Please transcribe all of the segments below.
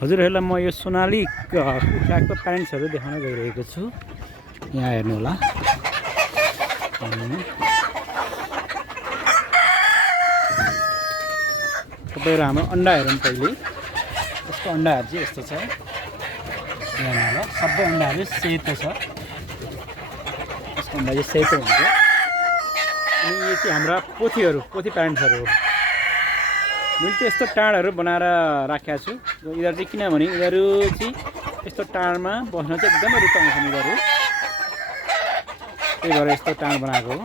हजुरहरूलाई म यो सोनाली कुखुराको प्यारेन्ट्सहरू देखाउन गइरहेको छु। यहाँ हेर्नु होला। तपाईँहरू हाम्रो अन्डा हेरौँ पहिले। यसको अन्डाहरू चाहिँ यस्तो छ। यहाँ हेर्नु होला, सबै अन्डाहरू सेतो छ। यसको अन्डा चाहिँ सेतो हुन्छ। अनि यो चाहिँ हाम्रा पोथी प्यारेन्ट्सहरू हो। मैले चाहिँ यस्तो टाढहरू बनाएर राखेको छु। यिनीहरू चाहिँ किनभने यिनीहरू चाहिँ यस्तो टाढमा बस्न चाहिँ एकदमै रुचाउँछन् यिनीहरू। त्यही भएर यस्तो टाढ बनाएको हो।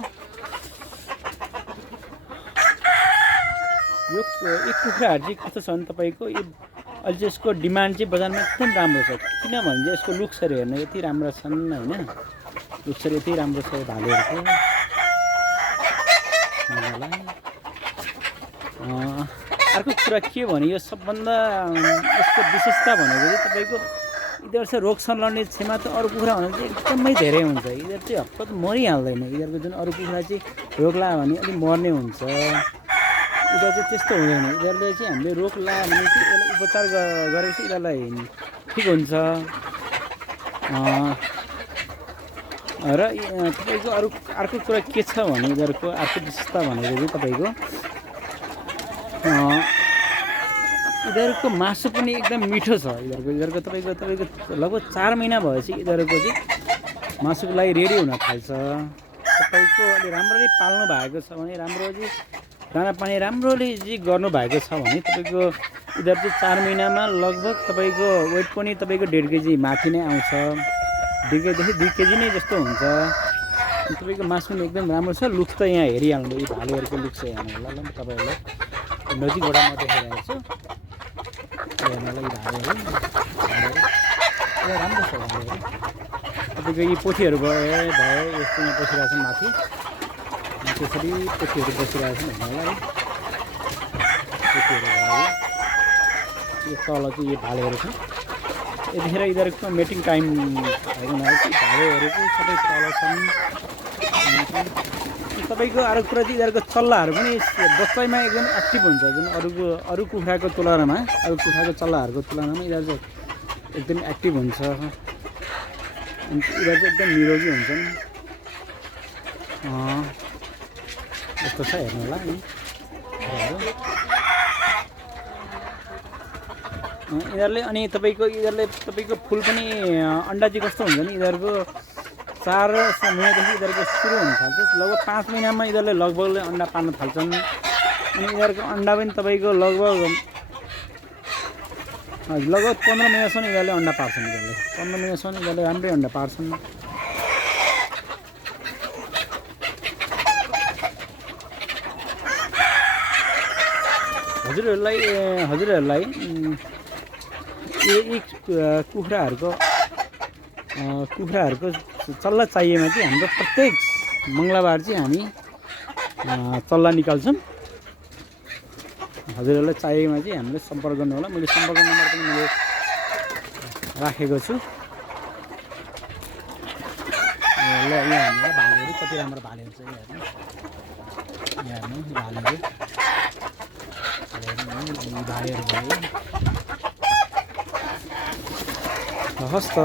यो कुखुराहरू चाहिँ कस्तो छ भने तपाईँको यो अहिले चाहिँ यसको डिमान्ड चाहिँ बजारमा एकदम राम्रो छ। किनभने चाहिँ यसको लुक्सहरू हेर्न यति राम्रो छन् होइन। लुक्सहरू यति राम्रो छ भालेहरूको। अर्को कुरा के भने यो सबभन्दा यसको विशेषता भनेको चाहिँ तपाईँको यिनीहरू चाहिँ रोगसँग लड्ने क्षमता त अरू कुखुरा भने चाहिँ एकदमै धेरै हुन्छ। यिनीहरू चाहिँ हप्पत मरिहाल्दैन। यिनीहरूको जुन अरू कुखुरा चाहिँ रोग लाग्यो भने अलिक मर्ने हुन्छ, यिनीहरू चाहिँ त्यस्तो हुँदैन। यिनीहरूले चाहिँ हामीले रोग लाग्यो भने चाहिँ यसलाई उपचार गरेपछि यिनीहरूलाई ठिक हुन्छ। र तपाईँको अर्को कुरा के छ भने यिनीहरूको अर्को विशेषता भनेको चाहिँ तपाईँको यिनीहरूको मासु पनि एकदम मिठो छ। यिनीहरूको तपाईँको लगभग 4 महिना भएपछि यिनीहरूको चाहिँ मासुको लागि रेडी हुन थाल्छ। तपाईँको अलि राम्ररी पाल्नु भएको छ भने राम्रो चाहिँ दाना पानी राम्रोले चाहिँ गर्नुभएको छ भने तपाईँको यिनीहरू चाहिँ 4 महिनामा लगभग तपाईँको वेट पनि तपाईँको 1.5 केजी माथि नै आउँछ। 2 केजीदेखि 2 केजी नै जस्तो हुन्छ। तपाईँको मासु पनि एकदम राम्रो छ। लुक्स त यहाँ हेरिहाल्नु, यो भालेहरूको लुक्स हेर्नु होला। ल तपाईँहरूलाई नजिकबाट म देखाइरहेको छु। हेर्नु होला, यो भालेहरू राम्रो छ। भालेहरू तपाईँको यी पोथीहरू भयो यस्तो यहाँ बसिरहेको छन् माथि। त्यसरी पोथीहरू बसिरहेको छन् हेर्नु होला है। पोथीहरू भयो, यो तल चाहिँ यो भालेहरू छन्। यतिखेर यिनीहरूको मेटिङ टाइम भएको हुनाले चाहिँ भालेहरू चाहिँ सबै तल छन्। तपाईँको अर्को कुरा चाहिँ यिनीहरूको चल्लाहरू पनि बच्चाइमा एकदम एक्टिभ हुन्छ। जुन अरू कुखुराको तुलनामा चल्लाहरूको तुलनामा यिनीहरू चाहिँ एकदम एक्टिभ हुन्छ। अनि यिनीहरू चाहिँ एकदम निरोगी हुन्छन्। यस्तो छ हेर्नु होला नि। यिनीहरूले अनि तपाईँको फुल पनि अन्डा चाहिँ कस्तो हुन्छ नि यिनीहरूको 4 महिनादेखि यिनीहरूको सुरु हुन थाल्छ। लगभग 5 महिनामा यिनीहरूले लगभग अन्डा पार्न थाल्छन्। अनि यिनीहरूको अन्डा पनि तपाईँको लगभग 15 महिनासम्म यिनीहरूले अन्डा पार्छन्। 15 महिनासम्म यिनीहरूले राम्रै अन्डा पार्छन्। हजुरहरूलाई यी कुखुराहरूको चल्ला चाहिएमा चाहिँ हाम्रो प्रत्येक मङ्गलबार चाहिँ हामी चल्ला निकाल्छौँ। हजुरहरूलाई चाहिएमा चाहिँ हामीले सम्पर्क गर्नु होला। मैले सम्पर्क नम्बर पनि मैले राखेको छु। ल यहाँ हेर्नु भालेहरू कति राम्रो भालेहरू छ। यहाँ हेर्नु भालेहरू भयो। हस् त।